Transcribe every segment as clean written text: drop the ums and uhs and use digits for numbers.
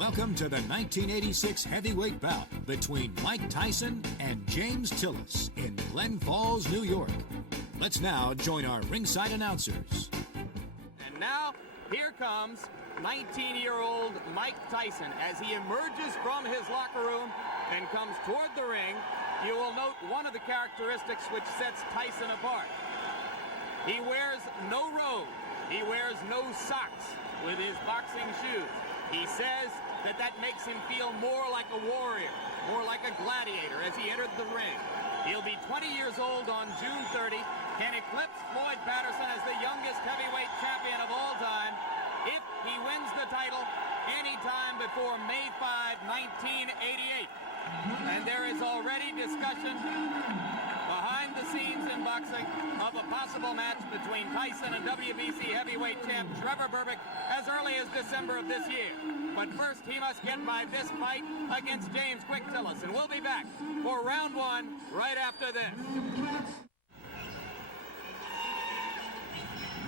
Welcome to the 1986 heavyweight bout between Mike Tyson and James Tillis in Glens Falls, New York. Let's now join our ringside announcers. And now, here comes 19-year-old Mike Tyson as he emerges from his locker room and comes toward the ring. You will note one of the characteristics which sets Tyson apart. He wears no robe. He wears no socks with his boxing shoes. He says that makes him feel more like a warrior, more like a gladiator as he entered the ring. He'll be 20 years old on June 30, can eclipse Floyd Patterson as the youngest heavyweight champion of all time if he wins the title anytime before May 5, 1988. And there is already discussion behind the scenes in boxing of a possible match between Tyson and WBC heavyweight champ Trevor Berbick as early as December of this year. But first, he must get by this fight against James "Quick" Tillis. And we'll be back for round one right after this.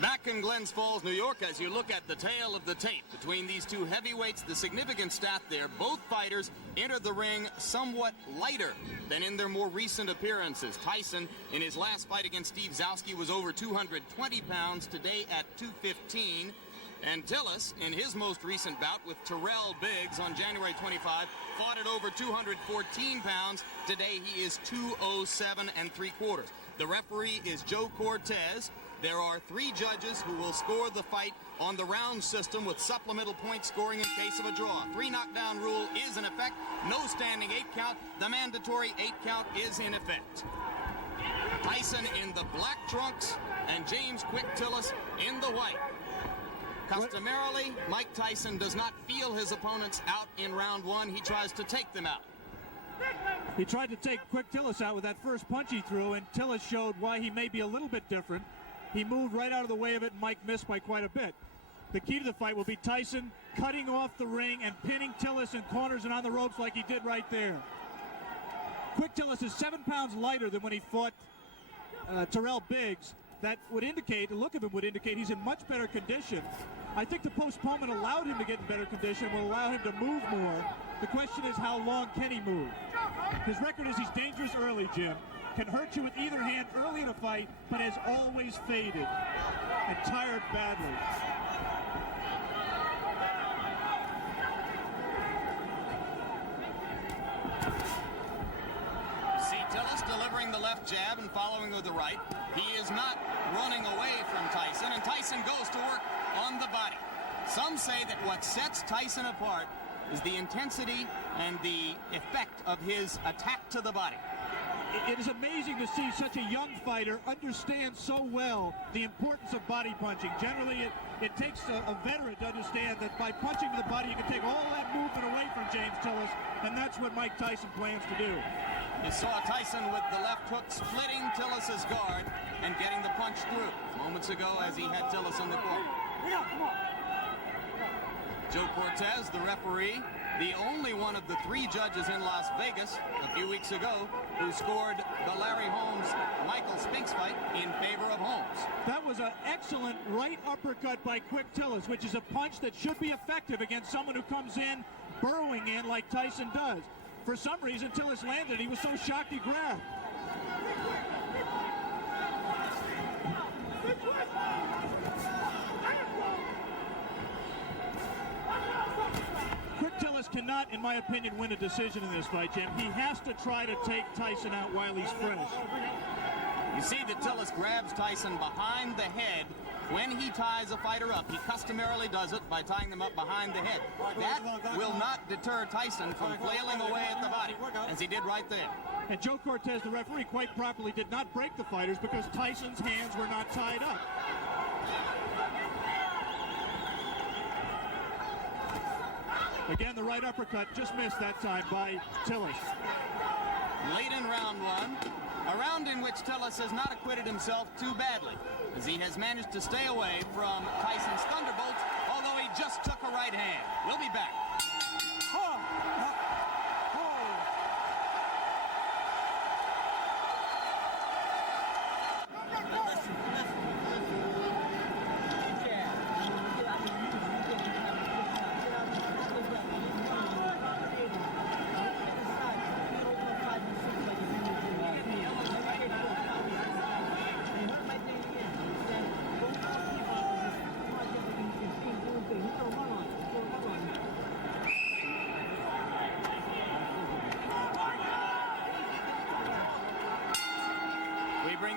Back in Glens Falls, New York, as you look at the tale of the tape between these two heavyweights, the significant stat there, both fighters entered the ring somewhat lighter than in their more recent appearances. Tyson, in his last fight against Steve Zowski, was over 220 pounds, today at 215. And Tillis, in his most recent bout with Terrell Biggs on January 25, fought at over 214 pounds. Today he is 207 3/4. The referee is Joe Cortez. There are 3 judges who will score the fight on the round system with supplemental point scoring in case of a draw. 3 knockdown rule is in effect. No standing 8 count. The mandatory 8 count is in effect. Tyson in the black trunks and James "Quick" Tillis in the white. Customarily, Mike Tyson does not feel his opponents out in round one. He tries to take them out. He tried to take "Quick" Tillis out with that first punch he threw, and Tillis showed why he may be a little bit different. He moved right out of the way of it, and Mike missed by quite a bit. The key to the fight will be Tyson cutting off the ring and pinning Tillis in corners and on the ropes like he did right there. "Quick" Tillis is 7 pounds lighter than when he fought Terrell Biggs. That would indicate, the look of him would indicate he's in much better condition. I think the postponement allowed him to get in better condition, will allow him to move more. The question is, how long can he move? His record is he's dangerous early, Jim. Can hurt you with either hand early in a fight, but has always faded and tired badly. See Tillis delivering the left jab and following with the right. He is not running away from Tyson, and Tyson goes to work on the body. Some say that what sets Tyson apart is the intensity and the effect of his attack to the body. It is amazing to see such a young fighter understand so well the importance of body punching. Generally, it takes a veteran to understand that by punching to the body, you can take all that movement away from James Tillis, and that's what Mike Tyson plans to do. You saw Tyson with the left hook splitting Tillis' guard and getting the punch through moments ago as he had Tillis in the corner. Joe Cortez, the referee, the only one of the 3 judges in Las Vegas a few weeks ago who scored the Larry Holmes-Michael Spinks fight in favor of Holmes. That was an excellent right uppercut by "Quick" Tillis, which is a punch that should be effective against someone who comes in burrowing in like Tyson does. For some reason, Tillis landed. He was so shocked he grabbed. Quick Tillis cannot, in my opinion, win a decision in this fight, Jim. He has to try to take Tyson out while he's fresh. You see that Tillis grabs Tyson behind the head when he ties a fighter up. He customarily does it by tying them up behind the head. That will not deter Tyson from flailing away at the body, as he did right there. And Joe Cortez, the referee, quite properly did not break the fighters because Tyson's hands were not tied up. Again, the right uppercut just missed that time by Tillis. Late in round one, a round in which Tillis has not acquitted himself too badly, as he has managed to stay away from Tyson's thunderbolts, although he just took a right hand. We'll be back.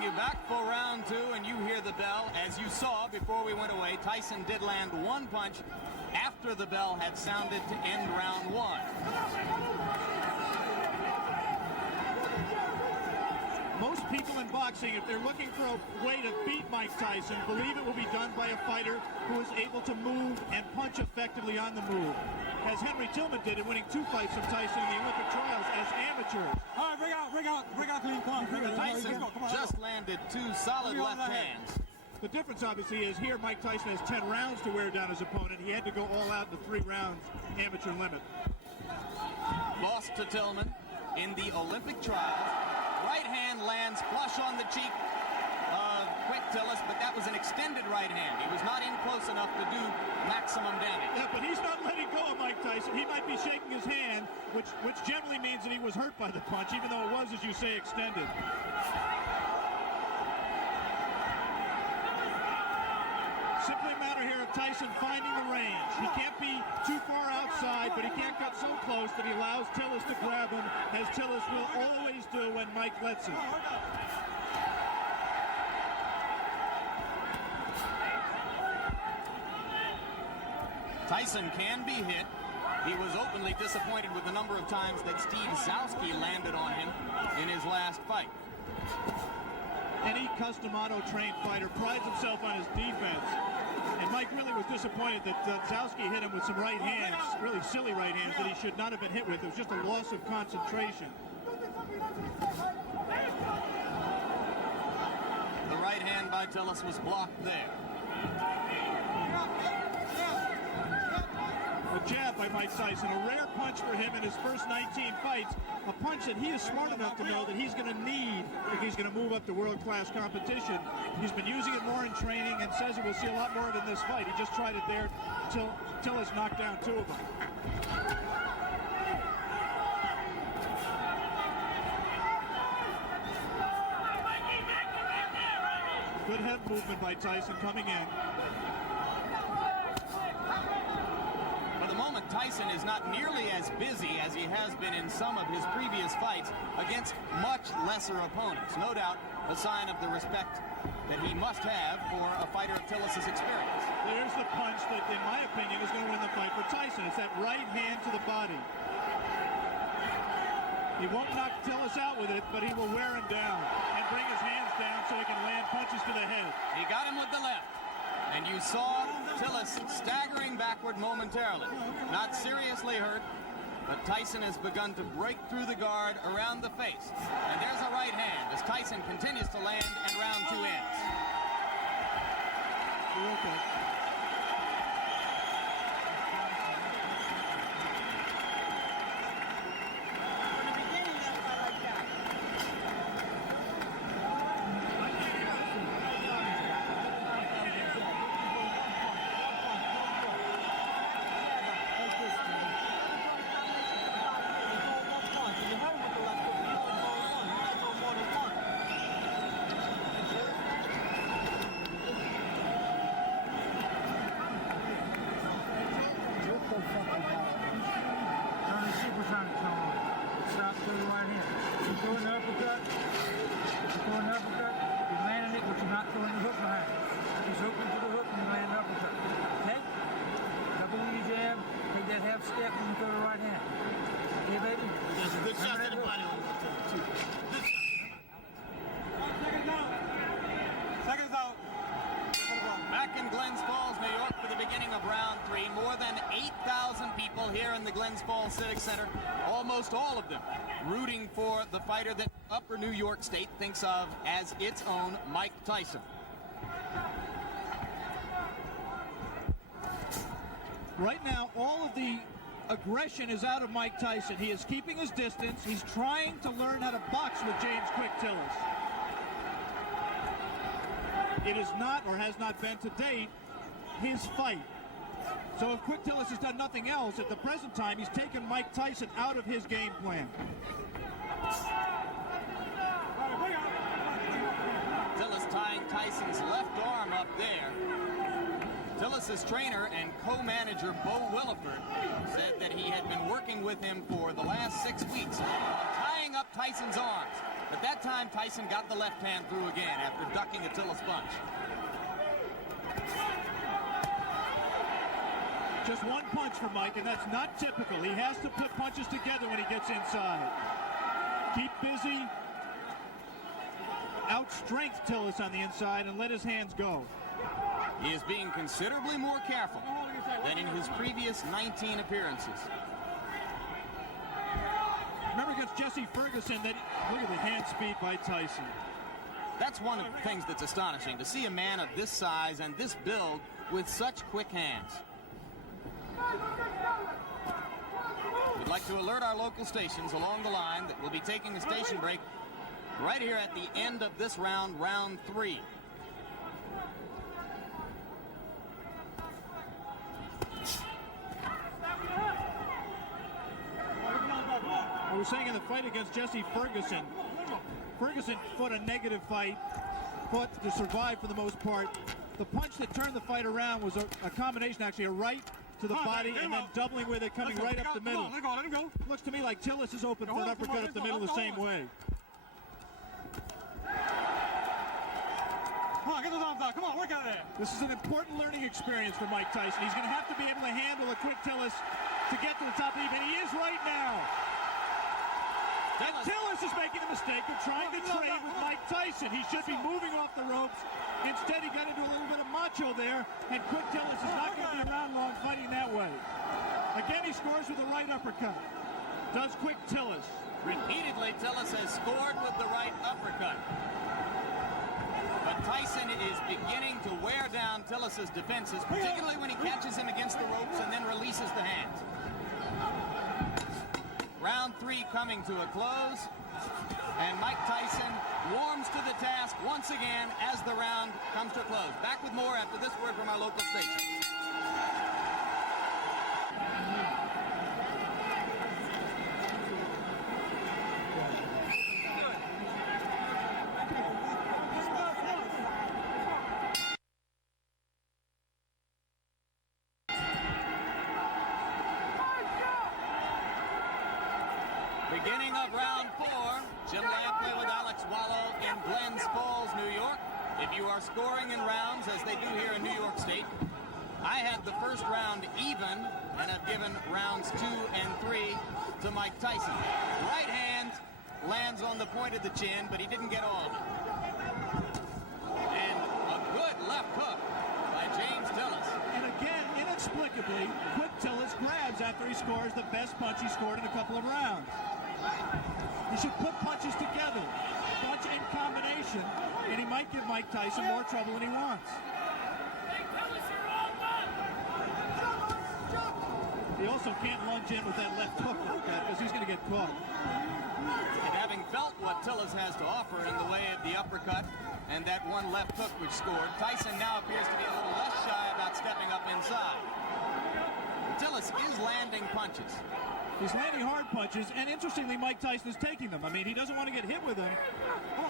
you back for round two, and you hear the bell. As you saw before we went away, Tyson did land one punch after the bell had sounded to end round one. Most people in boxing, if they're looking for a way to beat Mike Tyson, believe it will be done by a fighter who is able to move and punch effectively on the move, as Henry Tillman did in winning 2 fights from Tyson in the Olympic trials as amateurs. All right, bring out clean punch. Tyson just landed 2 solid left hands. The difference, obviously, is here Mike Tyson has 10 rounds to wear down his opponent. He had to go all out in the 3 rounds amateur limit. Lost to Tillman in the Olympic trials. Right hand lands flush on the cheek of Quick Tillis, but that was an extended right hand. He was not in close enough to do maximum damage. Yeah, but he's not letting go of Mike Tyson. He might be shaking his hand, which generally means that he was hurt by the punch, even though it was, as you say, extended. Simply a matter here of Tyson finding the range. He can't be too far outside, but he can't cut so close that he allows Tillis to grab him, as Tillis will always do when Mike lets him. Tyson can be hit. He was openly disappointed with the number of times that Steve Zowski landed on him in his last fight. Any custom auto-trained fighter prides himself on his defense. And Mike really was disappointed that Zowski hit him with some right hands, really silly right hands that he should not have been hit with. It was just a loss of concentration. The right hand by Tillis was blocked there. A jab by Mike Tyson, a rare punch for him in his first 19 fights, a punch that he is smart enough to know that he's going to need if he's going to move up to world-class competition. He's been using it more in training and says we'll see a lot more of it in this fight. He just tried it there until Tillis knocked down 2 of them. Good head movement by Tyson coming in. For the moment, Tyson is not nearly as busy as he has been in some of his previous fights against much lesser opponents. No doubt a sign of the respect that he must have for a fighter of Tillis' experience. There's the punch that, in my opinion, is going to win the fight for Tyson. It's that right hand to the body. He won't knock Tillis out with it, but he will wear him down and bring his hands down so he can land punches to the head. He got him with the left. And you saw Tillis staggering backward momentarily. Not seriously hurt, but Tyson has begun to break through the guard around the face. And there's a right hand as Tyson continues to land and round 2 ends. Okay. Back in Glens Falls, New York for the beginning of round 3. More than 8,000 people here in the Glens Falls Civic Center. Almost all of them rooting for the fighter that Upper New York State thinks of as its own Mike Tyson. Right now, all of the aggression is out of Mike Tyson. He is keeping his distance. He's trying to learn how to box with James Quick Tillis. It is not, or has not been to date, his fight. So if Quick Tillis has done nothing else, at the present time, he's taken Mike Tyson out of his game plan. Tillis tying Tyson's left arm up there. Tillis' trainer and co-manager Bo Williford said that he had been working with him for the last 6 weeks on tying locking up Tyson's arms. But that time, Tyson got the left hand through again after ducking a Tillis punch. Just one punch for Mike, and that's not typical. He has to put punches together when he gets inside. Keep busy. Outstrength Tillis on the inside and let his hands go. He is being considerably more careful than in his previous 19 appearances. Remember against Jesse Ferguson, that look at the hand speed by Tyson. That's one of the things that's astonishing, to see a man of this size and this build with such quick hands. We'd like to alert our local stations along the line that we'll be taking a station break right here at the end of this round, round 3. We were saying in the fight against Jesse Ferguson, Ferguson fought a negative fight, fought to survive for the most part. The punch that turned the fight around was a combination, actually, a right to the body and then doubling with it, coming right up the middle. Let him go. Looks to me like Tillis is open for an uppercut up the middle the same way. Come on, get those arms out. Come on, work out of there. This is an important learning experience for Mike Tyson. He's going to have to be able to handle a quick Tillis to get to the top of the heap, and he is right now. And Tillis is making a mistake of trying to trade with Mike Tyson. He should be moving off the ropes. Instead, he got into a little bit of macho there, and Quick Tillis is not going to be around long fighting that way. Again, he scores with the right uppercut. Does Quick Tillis. Repeatedly, Tillis has scored with the right uppercut. But Tyson is beginning to wear down Tillis' defenses, particularly when he catches him against the ropes and then releases the hands. Round 3 coming to a close, and Mike Tyson warms to the task once again as the round comes to a close. Back with more after this word from our local station. Beginning of round 4, Jim Lampley with Alex Wallow in Glens Falls, New York. If you are scoring in rounds, as they do here in New York State, I had the first round even and have given rounds 2 and 3 to Mike Tyson. Right hand lands on the point of the chin, but he didn't get all of it. And a good left hook by James Tillis. And again, inexplicably, Quick Tillis grabs after he scores the best punch he scored in a couple of rounds. He should put punches together, punch in combination, and he might give Mike Tyson more trouble than he wants. He also can't lunge in with that left hook like that because he's going to get caught. And having felt what Tillis has to offer in the way of the uppercut and that one left hook which scored, Tyson now appears to be a little less shy about stepping up inside. Tillis is landing punches. He's landing hard punches, and interestingly, Mike Tyson is taking them. I mean, he doesn't want to get hit with them,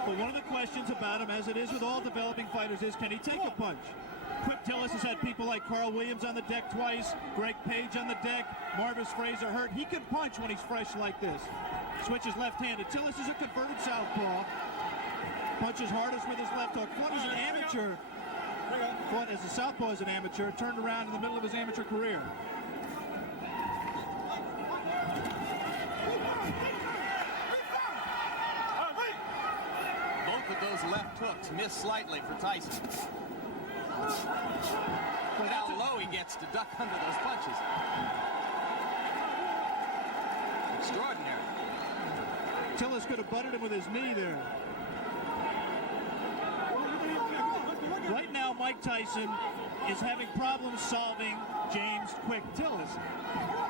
but one of the questions about him, as it is with all developing fighters, is can he take a punch? Quick Tillis has had people like Carl Williams on the deck twice, Greg Page on the deck, Marvis Fraser hurt. He can punch when he's fresh like this. Switches left-handed. Tillis is a converted southpaw. Punches hardest with his left hook. Fought as an amateur. Fought as a southpaw as an amateur. Turned around in the middle of his amateur career. Both of those left hooks missed slightly for Tyson. Look how low he gets to duck under those punches. Extraordinary. Tillis could have butted him with his knee there. Right now, Mike Tyson is having problems solving James Quick Tillis.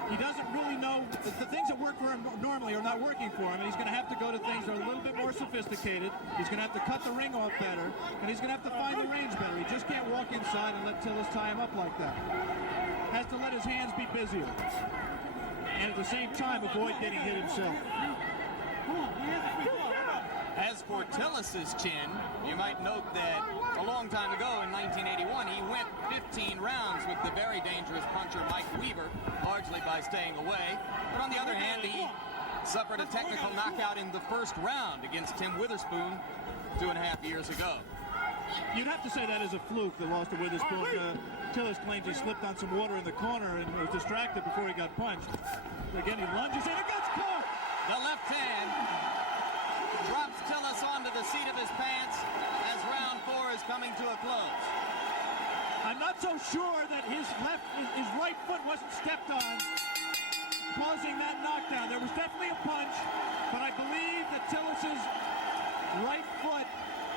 He doesn't really know the things that work for him normally are not working for him, and he's going to have to go to things that are a little bit more sophisticated. He's going to have to cut the ring off better, and he's going to have to find the range better. He just can't walk inside and let Tillis tie him up like that. Has to let his hands be busier, and at the same time avoid getting hit himself. As for Tillis' chin, you might note that a long time ago in 1981, he went 15 rounds with the very dangerous puncher Mike Weaver, largely by staying away. But on the other hand, he suffered a technical knockout in the first round against Tim Witherspoon 2.5 years ago. You'd have to say that is a fluke, the loss to Witherspoon. Tillis claims he slipped on some water in the corner and was distracted before he got punched. Again, he lunges in and gets caught. The left hand drops Tillis onto the seat of his pants as round 4 is coming to a close. I'm not so sure that his right foot wasn't stepped on, causing that knockdown. There was definitely a punch, but I believe that Tillis's right foot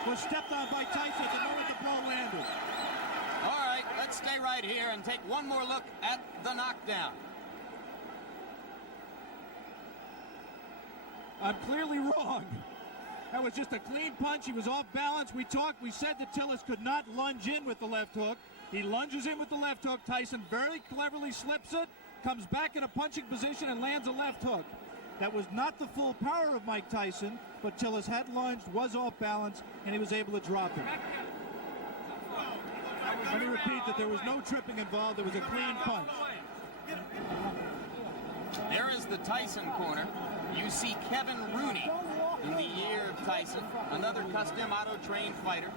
was stepped on by Tyson at the moment the blow landed. All right, let's stay right here and take one more look at the knockdown. I'm clearly wrong. That was just a clean punch. He was off balance. We said that Tillis could not lunge in with the left hook. He lunges in with the left hook. Tyson very cleverly slips it, comes back in a punching position and lands a left hook. That was not the full power of Mike Tyson, but Tillis had lunged, was off balance, and he was able to drop it. Let me repeat that there was no tripping involved. There was a clean punch. There is the Tyson corner. You see Kevin Rooney in the year of Tyson, another custom auto-trained fighter.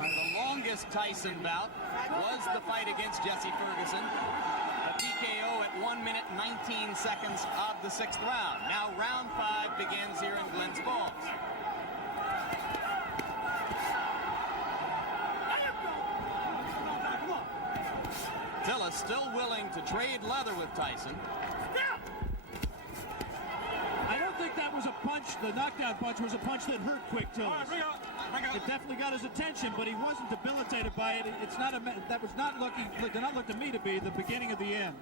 The longest Tyson bout was the fight against Jesse Ferguson. A TKO at 1 minute 19 seconds of the 6th round. Now round 5 begins here in Glens Falls. Tillis still willing to trade leather with Tyson. I don't think that was a punch. The knockdown punch was a punch that hurt Quick Tillis. It definitely got his attention, but he wasn't debilitated by it. It's not that was not looking. Did not look to me to be the beginning of the end.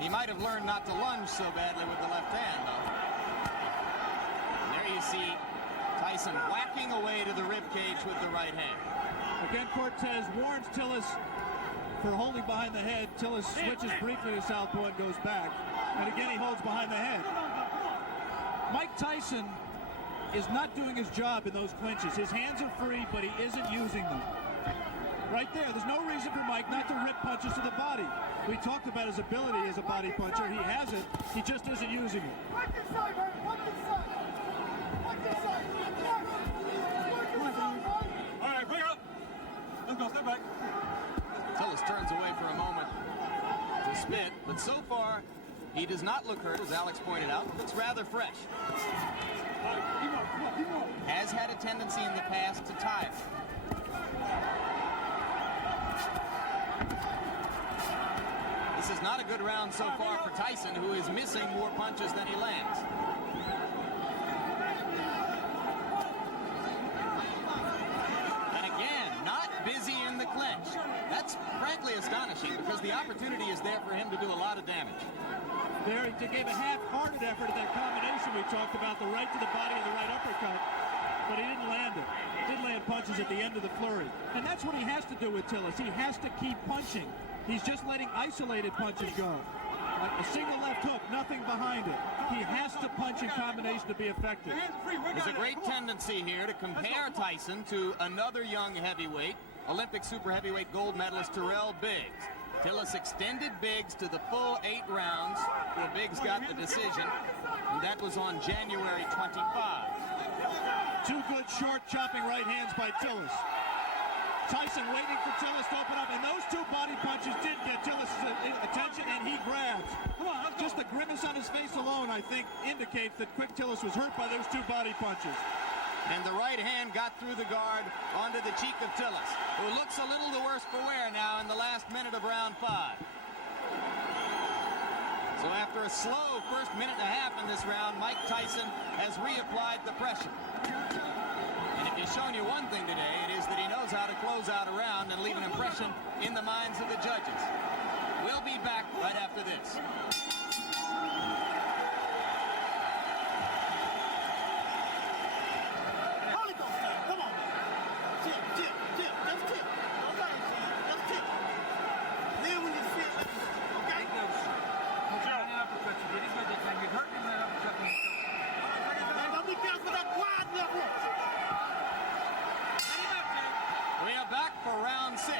He might have learned not to lunge so badly with the left hand, though. And there you see Tyson whacking away to the rib cage with the right hand. Again, Cortez warns Tillis for holding behind the head. Tillis switches briefly to southpaw and goes back. And again, he holds behind the head. Mike Tyson is not doing his job in those clinches. His hands are free, but he isn't using them. Right there, there's no reason for Mike not to rip punches to the body. We talked about his ability as a body puncher. He has it. He just isn't using it. All right, bring her up. Let's go, step back. Tillis turns away for a moment to spit, but so far he does not look hurt, as Alex pointed out. Looks rather fresh. Has had a tendency in the past to tire. This is not a good round so far for Tyson, who is missing more punches than he lands. And again, not busy in the clinch. That's frankly astonishing because the opportunity is there for him to do a lot of damage. There, he gave a half-hearted effort at that combination we talked about, the right to the body and the right uppercut, but he didn't land it. Did land punches at the end of the flurry. And that's what he has to do with Tillis. He has to keep punching. He's just letting isolated punches go. A single left hook, nothing behind it. He has to punch in combination to be effective. There's a great tendency here to compare Tyson to another young heavyweight, Olympic super heavyweight gold medalist Terrell Biggs. Tillis extended Biggs to the full 8 rounds where Biggs got the decision, and that was on January 25. Two good short chopping right hands by Tillis. Tyson waiting for Tillis to open up, and those two body punches did get Tillis' attention, and he grabs. Just the grimace on his face alone, I think, indicates that Quick Tillis was hurt by those two body punches. And the right hand got through the guard onto the cheek of Tillis, who looks a little the worse for wear now in the last minute of round 5. So after a slow first minute and a half in this round, Mike Tyson has reapplied the pressure. And if he's shown you one thing today, it is that he knows how to close out a round and leave an impression in the minds of the judges. We'll be back right after this. We are back for round 6.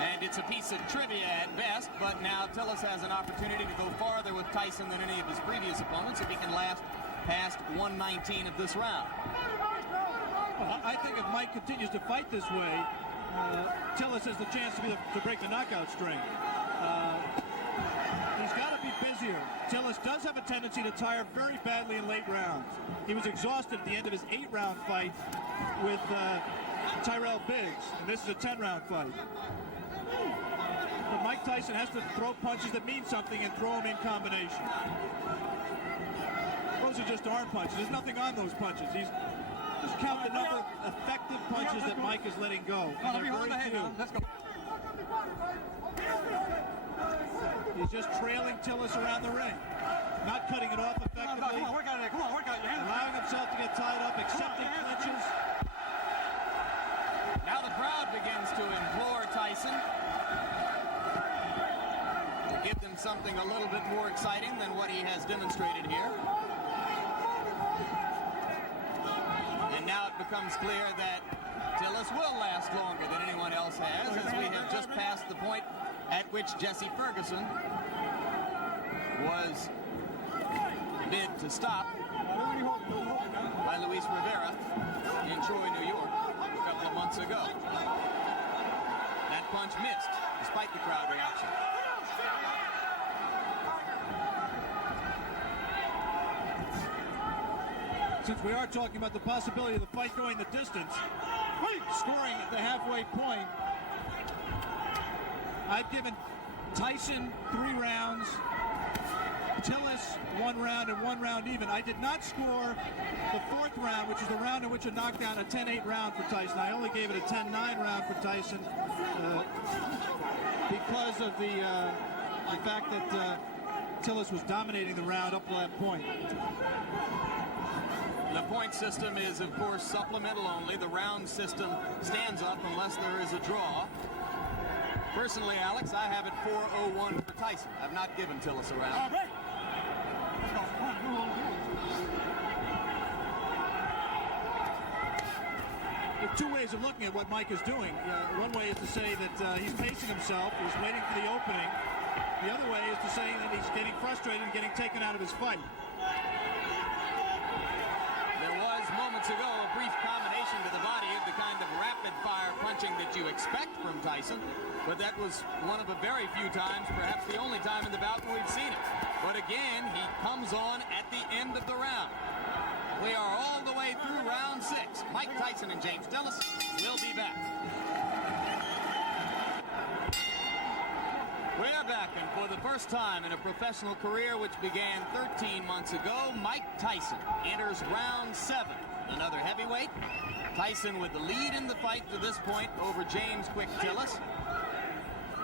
And it's a piece of trivia at best, but now Tillis has an opportunity to go farther with Tyson than any of his previous opponents if he can last past 119 of this round. Well, I think if Mike continues to fight this way, Tillis has the chance to break the knockout string. He's got to be busier. Tillis does have a tendency to tire very badly in late rounds. He was exhausted at the end of his 8-round fight with Tyrell Biggs, and this is a 10-round fight. But Mike Tyson has to throw punches that mean something and throw them in combination. Those are just arm punches. There's nothing on those punches. He's just count the number of effective punches that Mike is letting go. And they're very few. Let's go. He's just trailing Tillis around the ring. Not cutting it off effectively. Come on, work out of there. Come on, work out. Your hands. Allowing himself to get tied up, accepting clinches. Now the crowd begins to implore Tyson to give them something a little bit more exciting than what he has demonstrated here. And now it becomes clear that Tillis will last longer than anyone else has, as we have just passed the point at which Jesse Ferguson was bid to stop by Luis Rivera in Troy, New York, a couple of months ago. That punch missed, despite the crowd reaction. Since we are talking about the possibility of the fight going the distance, scoring at the halfway point, I've given Tyson 3 rounds, Tillis 1 round, and 1 round even. I did not score the 4th round, which is the round in which a knockdown, a 10-8 round for Tyson. I only gave it a 10-9 round for Tyson because of the fact that Tillis was dominating the round up to that point. The point system is, of course, supplemental only. The round system stands up unless there is a draw. Personally, Alex, I have it 4-0-1 for Tyson. I've not given Tillis a round. There are 2 ways of looking at what Mike is doing. One way is to say that he's pacing himself, he's waiting for the opening. The other way is to say that he's getting frustrated and getting taken out of his fight. There was moments ago a brief combination to the body of the kind of rapid-fire punching that you expect from Tyson, but that was one of a very few times, perhaps the only time in the bout when we've seen it. But again, he comes on at the end of the round. We are all the way through round 6. Mike Tyson and James Tillis will be back. We are back, and for the first time in a professional career which began 13 months ago, Mike Tyson enters round 7. Another heavyweight. Tyson with the lead in the fight to this point over James Quick Tillis,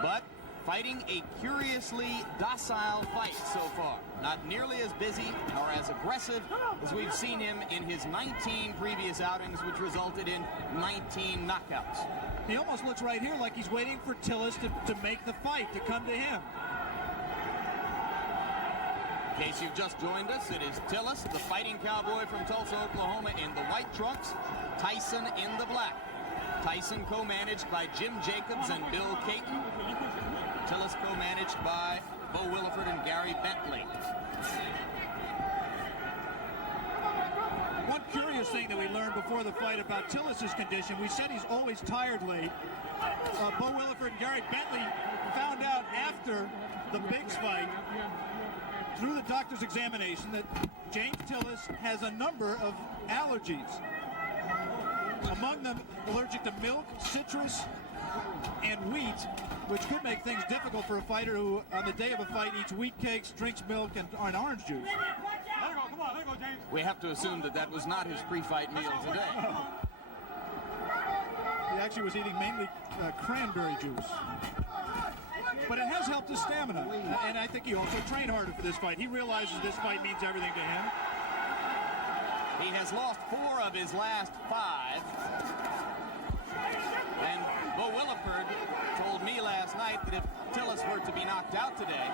but fighting a curiously docile fight so far. Not nearly as busy or as aggressive as we've seen him in his 19 previous outings, which resulted in 19 knockouts. He almost looks right here like he's waiting for Tillis to make the fight, to come to him. In case you've just joined us, it is Tillis, the fighting cowboy from Tulsa, Oklahoma, in the white trunks, Tyson in the black. Tyson co-managed by Jim Jacobs and Bill Caton. Tillis co-managed by Bo Williford and Gary Bentley. One curious thing that we learned before the fight about Tillis' condition, we said he's always tired late. Bo Williford and Gary Bentley found out after the Biggs fight, through the doctor's examination, that James Tillis has a number of allergies. Among them, allergic to milk, citrus, and wheat, which could make things difficult for a fighter who, on the day of a fight, eats wheat cakes, drinks milk, and orange juice. We have to assume that that was not his pre-fight meal today. He actually was eating mainly cranberry juice. But it has helped his stamina, and I think he also trained harder for this fight. He realizes this fight means everything to him. He has lost 4 of his last 5. And Bo Williford told me last night that if Tillis were to be knocked out today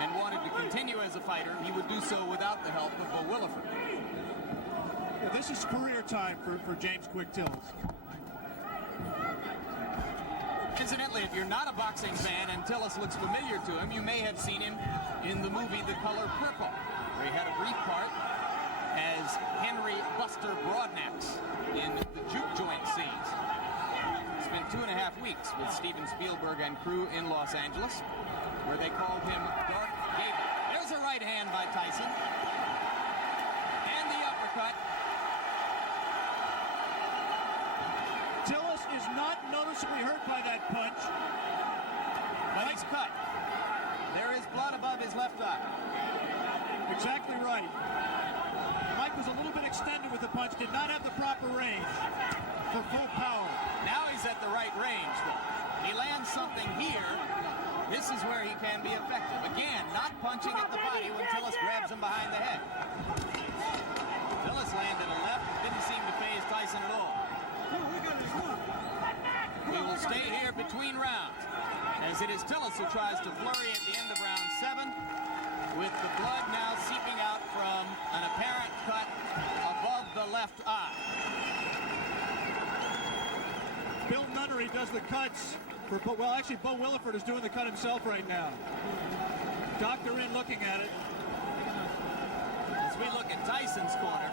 and wanted to continue as a fighter, he would do so without the help of Bo Williford. Yeah, this is career time for James Quick Tillis. Incidentally, if you're not a boxing fan and Tillis looks familiar to him, you may have seen him in the movie The Color Purple, where he had a brief part as Henry Buster Broadnax in the juke joint scenes. Spent 2.5 weeks with Steven Spielberg and crew in Los Angeles, where they called him Dark Gable. There's a right hand by Tyson. And the uppercut. Tillis is not noticeably hurt by that punch. But he's cut. There is blood above his left eye. Exactly right. Mike was a little bit extended with the punch, did not have the proper range for full power. Now he's at the right range, though. He lands something here. This is where he can be effective. Again, not punching at the body when Tillis grabs him behind the head. Tillis landed a left. Didn't seem to faze Tyson at all. We will stay here between rounds, as it is Tillis who tries to flurry at the end of round 7, with the blood now seeping out from an apparent cut above the left eye. Bill Nunnery does the cuts. Well, actually, Bo Williford is doing the cut himself right now. Dr. In looking at it. As we look at Tyson's corner,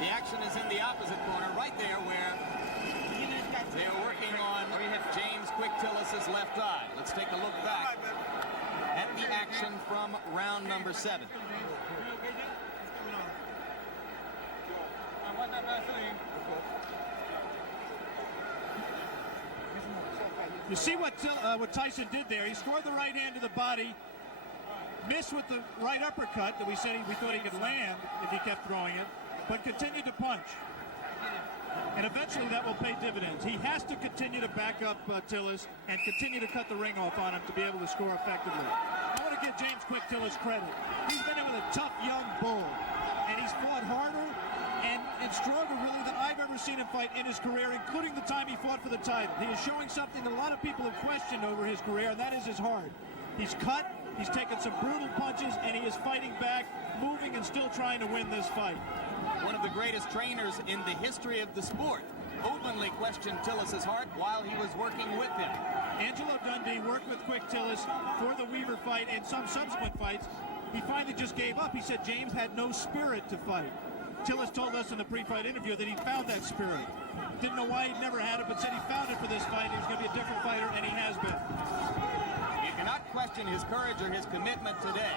the action is in the opposite corner, right there where they are working on James Quick Tillis' left eye. Let's take a look back at the action from round number 7. You see what Tyson did there. He scored the right hand to the body, missed with the right uppercut that we thought he could land if he kept throwing it, but continued to punch. And eventually that will pay dividends. He has to continue to back up Tillis and continue to cut the ring off on him to be able to score effectively. I want to give James Quick Tillis credit. He's been in with a tough young bull, and he's fought harder and stronger really than I've ever seen him fight in his career, including the time he fought for the title. He is showing something that a lot of people have questioned over his career, and that is his heart. He's cut, he's taken some brutal punches, and he is fighting back, moving and still trying to win this fight. One of the greatest trainers in the history of the sport openly questioned Tillis' heart while he was working with him. Angelo Dundee worked with Quick Tillis for the Weaver fight and some subsequent fights. He finally just gave up. He said James had no spirit to fight. Tillis told us in the pre-fight interview that he found that spirit. Didn't know why he'd never had it, but said he found it for this fight. He was going to be a different fighter, and he has been. You cannot question his courage or his commitment today.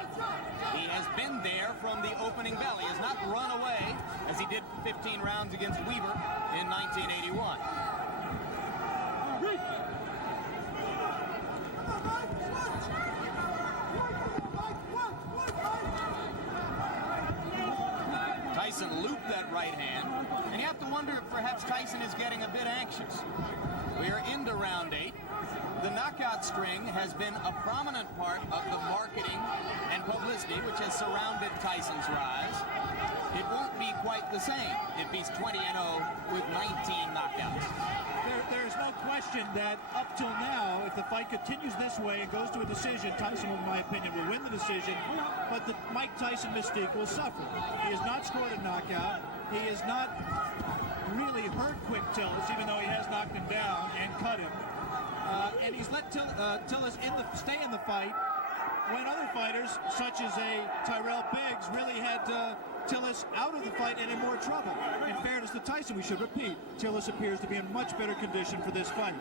He has been there from the opening bell. He has not run away as he did 15 rounds against Weaver in 1981. Tyson looped that right hand, and you have to wonder if perhaps Tyson is getting a bit anxious. We are into round 8. The knockout string has been a prominent part of the marketing and publicity which has surrounded Tyson's rise. It won't be quite the same if he's 20-0 with 19 knockouts. There's no question that up till now, if the fight continues this way and goes to a decision, Tyson, in my opinion, will win the decision, but the Mike Tyson mystique will suffer. He has not scored a knockout. He has not really hurt Quick Tillis, even though he has knocked him down and cut him. And he's let Tillis stay in the fight when other fighters, such as a Tyrell Biggs, really had Tillis out of the fight and in more trouble. In fairness to Tyson, we should repeat, Tillis appears to be in much better condition for this fight.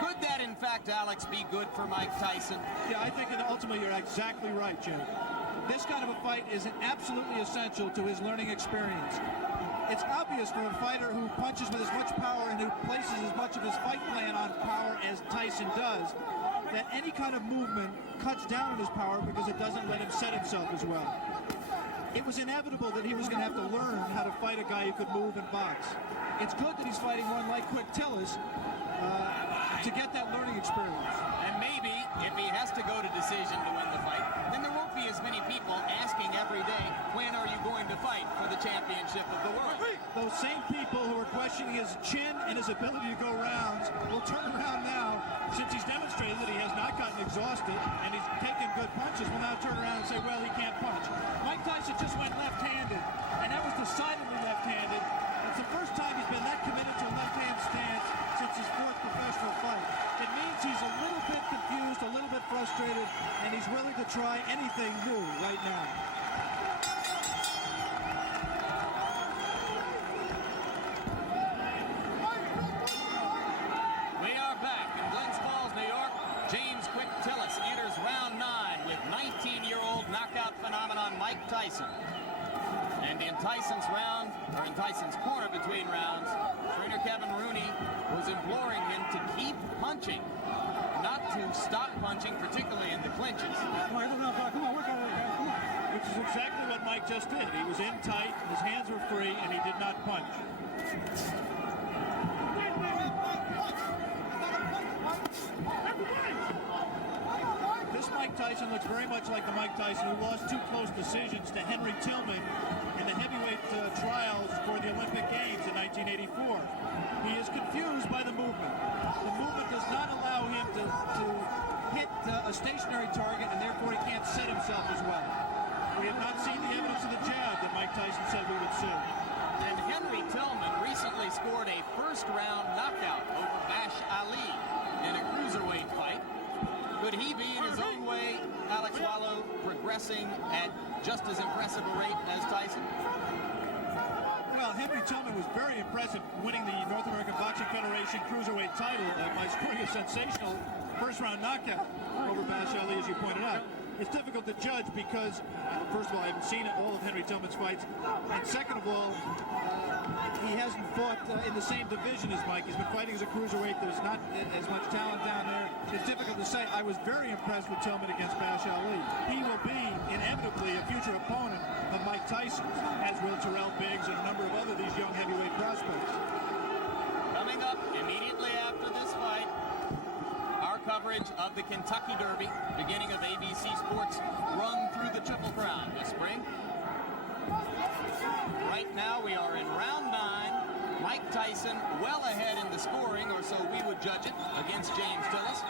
Could that, in fact, Alex, be good for Mike Tyson? Yeah, I think ultimately you're exactly right, Jay. This kind of a fight is absolutely essential to his learning experience. It's obvious for a fighter who punches with as much power and who places as much of his fight plan on power as Tyson does, that any kind of movement cuts down on his power because it doesn't let him set himself as well. It was inevitable that he was going to have to learn how to fight a guy who could move and box. It's good that he's fighting one like Quick Tillis to get that learning experience. And maybe if he has to go to decision to win the fight, then there won't be as many people asking every day, when are you going to fight for the championship of the world? Those same people who are questioning his chin and his ability to go rounds will turn around now, since he's demonstrated that he has not gotten exhausted and he's taken good punches, will now turn around and say, well, he can't punch. Mike Tyson just went left-handed, and that was decidedly left-handed. It's the first time he's been that committed to a left-hand stance since his 4th professional fight. to try anything new right now. We are back in Glens Falls, New York. James "Quick" Tillis enters round 9 with 19-year-old knockout phenomenon Mike Tyson. And in Tyson's round, or in Tyson's corner between rounds, trainer Kevin Rooney was imploring him to keep punching, not to stop punching, particularly in the clinches. Come on, work on it, guys. Come on. Which is exactly what Mike just did. He was in tight, his hands were free, and he did not punch. This Mike Tyson looks very much like the Mike Tyson who lost 2 close decisions to Henry Tillman in the heavyweight trials for the Olympic Games in 1984. He is confused by the movement. The movement does not allow him to hit a stationary target, and therefore he can't set himself as well. We have not seen the evidence of the jab that Mike Tyson said we would see. And Henry Tillman recently scored a first-round knockout over Bash Ali in a cruiserweight fight. Could he be, in his own way, Alex Wallow, progressing at just as impressive a rate as Tyson? Well, Henry Tillman was very impressive winning the North American Boxing Federation cruiserweight title by scoring a sensational first-round knockout over Bash Ali, as you pointed out. It's difficult to judge because, first of all, I haven't seen all of Henry Tillman's fights, and second of all, he hasn't fought in the same division as Mike. He's been fighting as a cruiserweight. There's not as much talent down there. It's difficult to say. I was very impressed with Tillman against Bash Ali. He will be inevitably a future opponent of Mike Tyson, as will Terrell Biggs and a number of other these young heavyweight prospects. Coming up immediately after this fight, our coverage of the Kentucky Derby, beginning of ABC Sports' run through the Triple Crown this spring. Right now we are in round 9. Mike Tyson well ahead in the scoring, or so we would judge it, against James Tillis,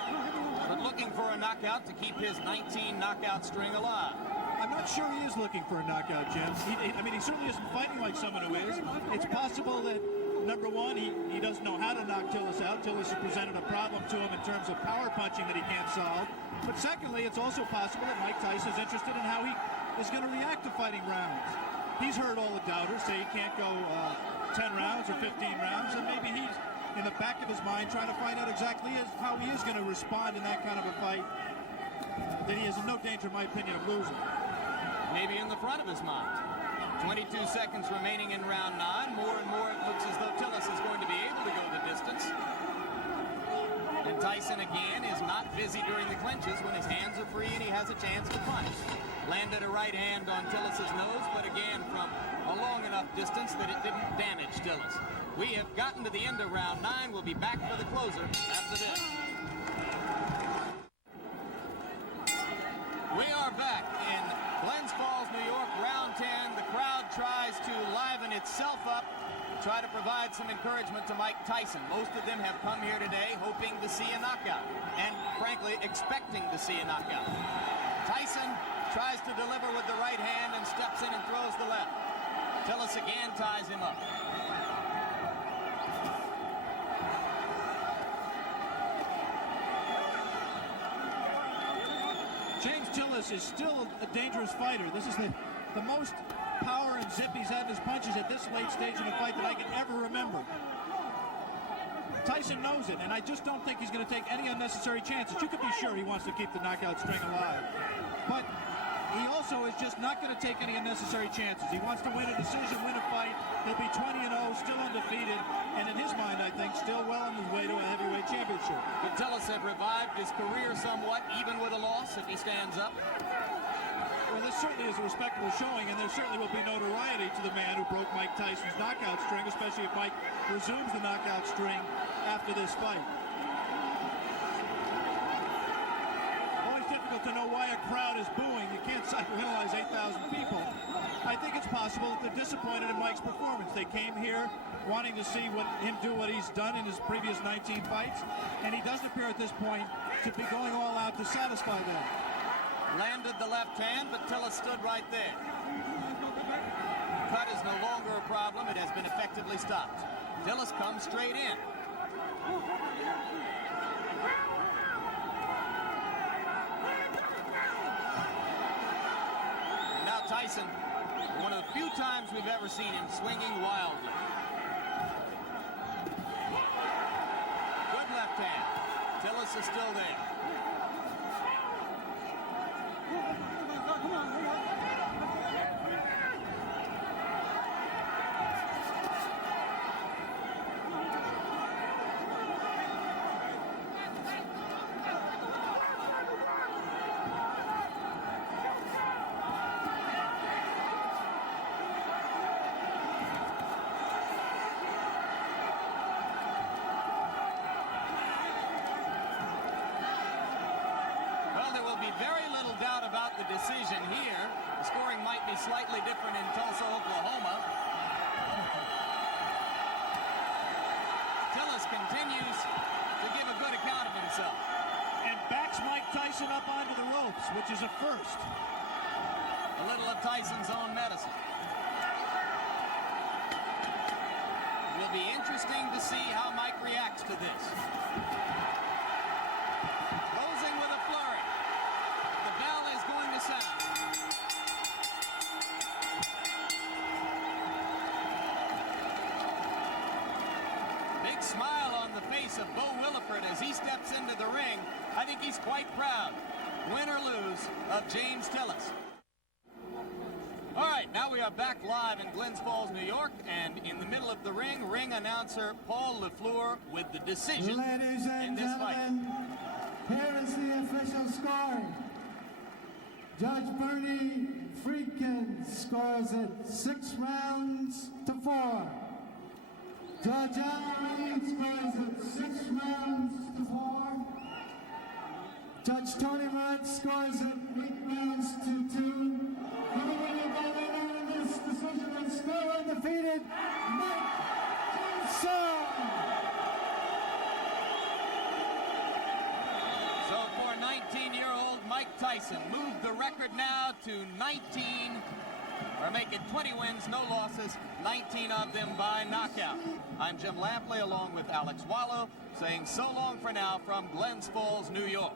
but looking for a knockout to keep his 19 knockout string alive. I'm not sure he is looking for a knockout, Jim. I mean, he certainly isn't fighting like someone who is. It's possible that, number one, he doesn't know how to knock Tillis out. Tillis has presented a problem to him in terms of power punching that he can't solve. But secondly, it's also possible that Mike Tyson is interested in how he is going to react to fighting rounds. He's heard all the doubters say he can't go 10 rounds or 15 rounds, and maybe he's in the back of his mind trying to find out exactly how he is going to respond in that kind of a fight that he is in no danger, in my opinion, of losing. Maybe in the front of his mind. 22 seconds remaining in round 9. More and more it looks as though Tillis is going to be able to go the distance. And Tyson again is not busy during the clinches when his hands are free and he has a chance to punch. Landed a right hand on Tillis' nose, but again from a long enough distance that it didn't damage Tillis. We have gotten to the end of round 9. We'll be back for the closer after this. We are back in Glens Falls, New York, round 10. The crowd tries to liven itself up, try to provide some encouragement to Mike Tyson. Most of them have come here today hoping to see a knockout, and frankly, expecting to see a knockout. Tyson tries to deliver with the right hand and steps in and throws the left. Tillis again ties him up. James Tillis is still a dangerous fighter. This is the most power and zip he's had in his punches at this late stage in a fight that I can ever remember. Tyson knows it, and I just don't think he's going to take any unnecessary chances. You could be sure he wants to keep the knockout string alive. But he also is just not going to take any unnecessary chances. He wants to win a decision, win a fight. He'll be 20-0, still undefeated, and in his mind, I think, still well on his way to a heavyweight championship. Could Tillis have revived his career somewhat, even with a loss, if he stands up? Well, this certainly is a respectable showing, and there certainly will be notoriety to the man who broke Mike Tyson's knockout string, especially if Mike resumes the knockout string after this fight. Always difficult to know why a crowd is booing. You can't psychoanalyze 8,000 people. I think it's possible that they're disappointed in Mike's performance. They came here wanting to see him do what he's done in his previous 19 fights, and he doesn't appear at this point to be going all out to satisfy them. Landed the left hand, but Tillis stood right there. Cut is no longer a problem. It has been effectively stopped. Tillis comes straight in. Tyson, one of the few times we've ever seen him swinging wildly. Good left hand. Tillis is still there. Come on. Very little doubt about the decision here. The scoring might be slightly different in Tulsa, Oklahoma. Tillis continues to give a good account of himself. And backs Mike Tyson up onto the ropes, which is a first. A little of Tyson's own medicine. It will be interesting to see how Mike reacts to this. Closing with a flurry. The bell is going to sound. Big smile on the face of Bo Williford as he steps into the ring. I think he's quite proud, win or lose, of James Tillis. All right, now we are back live in Glens Falls, New York, and in the middle of the ring announcer Paul LaFleur with the decision Ladies and in this gentlemen, here is the official scoring. Judge Bernie Friedkin scores it 6 rounds to 4. Judge Allen scores it 6 rounds to 4. Judge Tony Wright scores it 8 rounds to 2. For the winner by unanimous decision and still undefeated, Mike Tyson. So for 19-year-old Mike Tyson, moved the record now to 19, or make it 20 wins, no losses, 19 of them by knockout. I'm Jim Lampley along with Alex Wallow, saying so long for now from Glens Falls, New York.